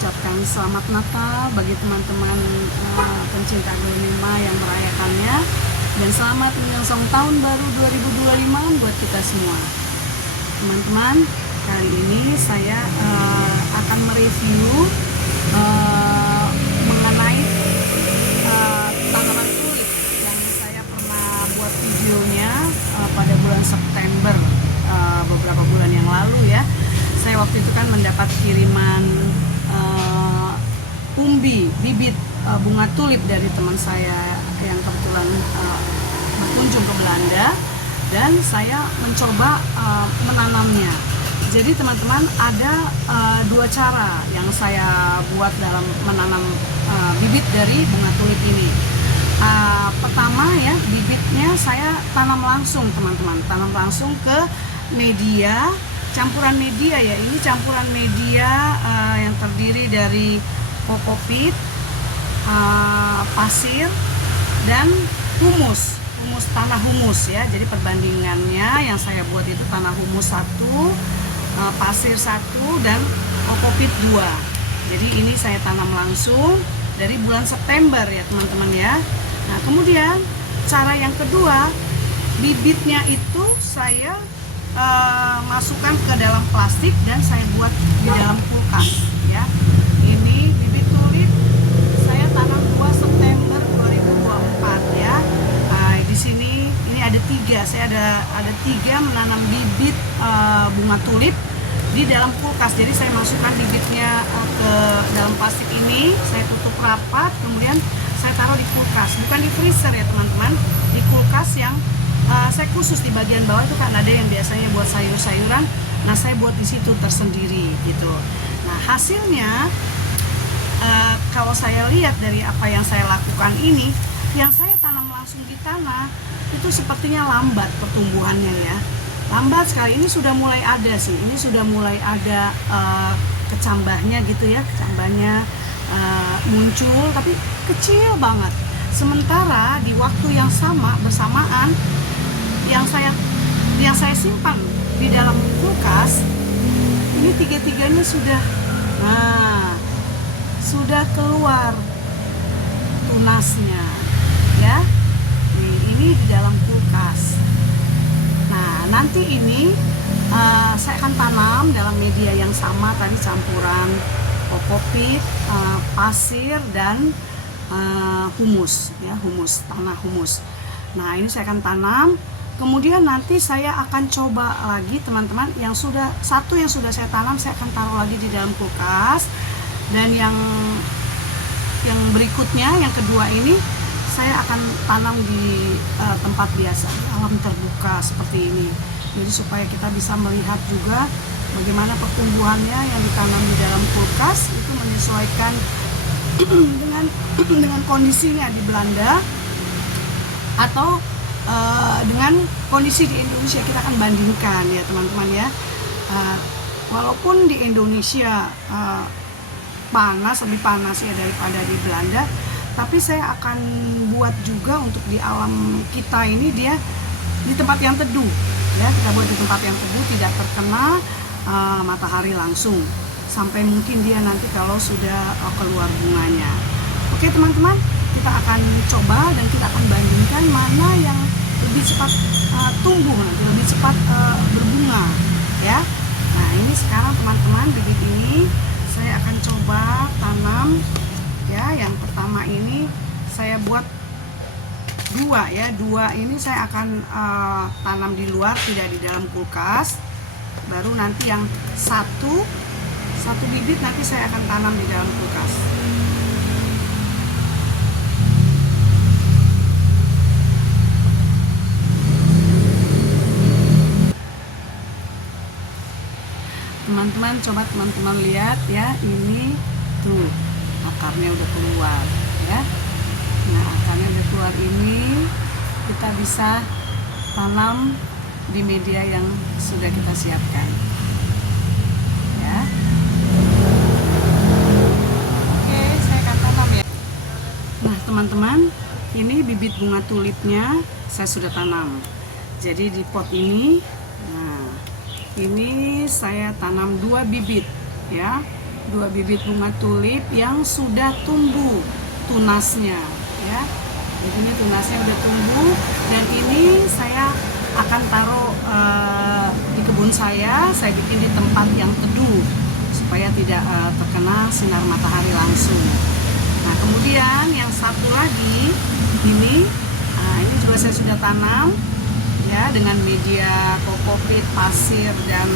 mengucapkan selamat Natal bagi teman-teman pencinta aglonema yang merayakannya, dan selamat menyongsong tahun baru 2025 buat kita semua. Teman-teman, kali ini saya akan mereview mengenai tanaman tulip yang saya pernah buat videonya pada bulan September, beberapa bulan yang lalu ya. Saya waktu itu kan mendapat kiriman bibit bunga tulip dari teman saya yang kebetulan berkunjung ke Belanda, dan saya mencoba menanamnya. Jadi teman-teman, ada dua cara yang saya buat dalam menanam bibit dari bunga tulip ini. Pertama ya, bibitnya saya tanam langsung teman-teman, tanam langsung ke media, campuran media ya. Ini campuran media yang terdiri dari kokopit, pasir, dan humus tanah humus ya. Jadi perbandingannya yang saya buat itu tanah humus 1, pasir 1, dan kokopit 2. Jadi ini saya tanam langsung dari bulan September ya teman-teman ya. Nah, kemudian cara yang kedua, bibitnya itu saya masukkan ke dalam plastik dan saya buat di dalam kulkas ya. Ini bibit tulip saya tanam 2 September 2024 ya. Di sini ini ada 3, saya ada 3 menanam bibit bunga tulip di dalam kulkas. Jadi saya masukkan bibitnya ke dalam plastik ini, saya tutup rapat, kemudian saya taruh di kulkas, bukan di freezer ya teman-teman, di kulkas yang saya khusus di bagian bawah itu kan ada yang biasanya buat sayur-sayuran. Nah, saya buat di situ tersendiri gitu. Nah, hasilnya kalau saya lihat dari apa yang saya lakukan ini, yang saya tanam langsung di tanah itu sepertinya lambat pertumbuhannya ya. Lambat sekali. Ini sudah mulai ada sih. Ini sudah mulai ada kecambahnya gitu ya. Kecambahnya muncul tapi kecil banget. Sementara di waktu yang bersamaan yang saya simpan di dalam kulkas ini tiga-tiganya sudah keluar tunasnya ya. Ini di dalam kulkas. Nah, nanti ini saya akan tanam dalam media yang sama tadi, campuran kokopit, pasir, dan humus ya, tanah humus. Nah, ini saya akan tanam. Kemudian nanti saya akan coba lagi teman-teman, yang sudah saya tanam saya akan taruh lagi di dalam kulkas, dan yang berikutnya, yang kedua ini saya akan tanam di tempat biasa, alam terbuka seperti ini. Jadi supaya kita bisa melihat juga bagaimana pertumbuhannya yang ditanam di dalam kulkas itu menyesuaikan dengan kondisinya di Belanda atau dengan kondisi di Indonesia. Kita akan bandingkan ya teman-teman ya. Walaupun di Indonesia lebih panas ya daripada di Belanda, tapi saya akan buat juga untuk di alam kita ini, dia di tempat yang teduh ya. Kita buat di tempat yang teduh, tidak terkena matahari langsung, sampai mungkin dia nanti kalau sudah keluar bunganya. Oke teman-teman, kita akan coba dan kita akan bandingkan mana yang lebih cepat tumbuh nanti, lebih cepat berbunga ya. Nah, ini sekarang teman-teman, bibit ini saya akan coba tanam ya. Yang pertama ini saya buat 2 ya. 2 ini saya akan tanam di luar, tidak di dalam kulkas. Baru nanti yang satu bibit nanti saya akan tanam di dalam kulkas. Teman-teman, coba teman-teman lihat ya, ini tuh akarnya udah keluar ya. Nah, akarnya udah keluar, ini kita bisa tanam di media yang sudah kita siapkan ya. Oke, saya akan tanam ya. Nah teman-teman, ini bibit bunga tulipnya saya sudah tanam. Jadi di pot ini, nah ini saya tanam 2 bibit ya. 2 bibit bunga tulip yang sudah tumbuh tunasnya ya. Jadi ini tunasnya udah tumbuh, dan ini saya akan taruh di kebun saya bikin di tempat yang teduh supaya tidak terkena sinar matahari langsung. Nah, kemudian yang satu lagi ini juga saya sudah tanam ya dengan media kokopit, pasir, dan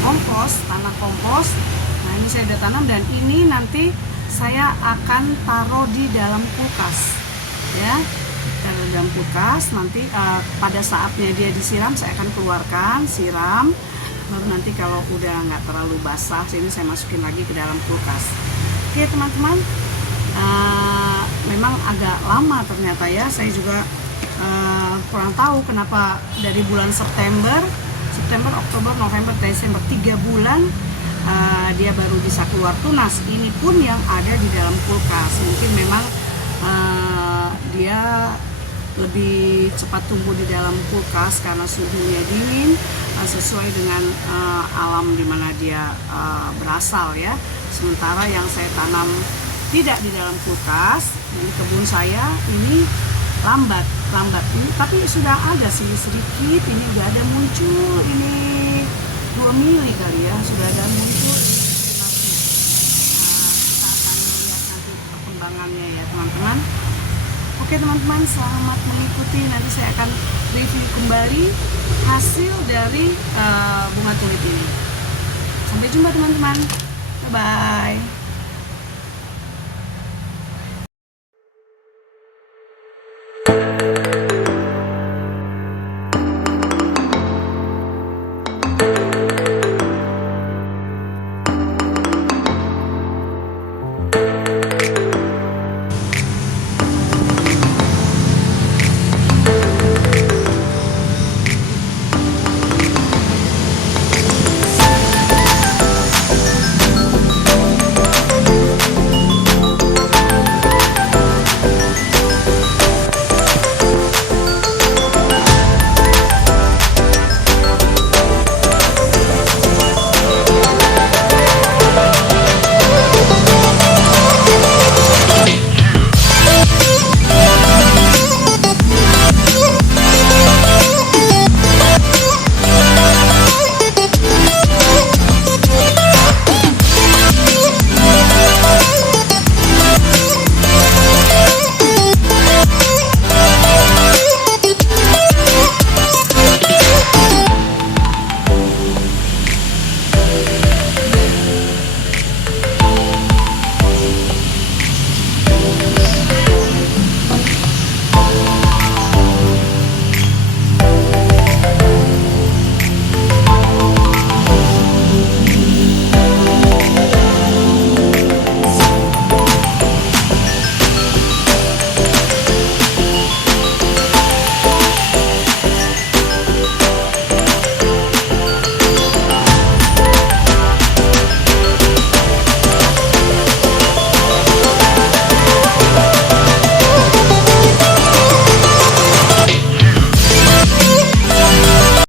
kompos, tanah kompos. Nah, ini saya sudah tanam, dan ini nanti saya akan taruh di dalam kulkas ya. Taruh dalam kulkas, nanti pada saatnya dia disiram saya akan keluarkan, siram, baru nanti kalau udah nggak terlalu basah ini saya masukin lagi ke dalam kulkas. Oke teman-teman, memang agak lama ternyata ya, saya juga kurang tahu kenapa dari bulan September, Oktober, November, Desember, 3 bulan dia baru bisa keluar tunas. Ini pun yang ada di dalam kulkas. Mungkin memang dia lebih cepat tumbuh di dalam kulkas karena suhunya dingin, sesuai dengan alam di mana dia berasal ya. Sementara yang saya tanam tidak di dalam kulkas, di kebun saya ini lambat ini, tapi sudah ada sih sedikit, ini udah ada muncul, ini 2 mili kali ya, sudah ada muncul tunasnya. Kita akan lihat nanti perkembangannya ya teman-teman. Oke teman-teman, selamat mengikuti, nanti saya akan review kembali hasil dari bunga tulip ini. Sampai jumpa teman-teman, bye bye.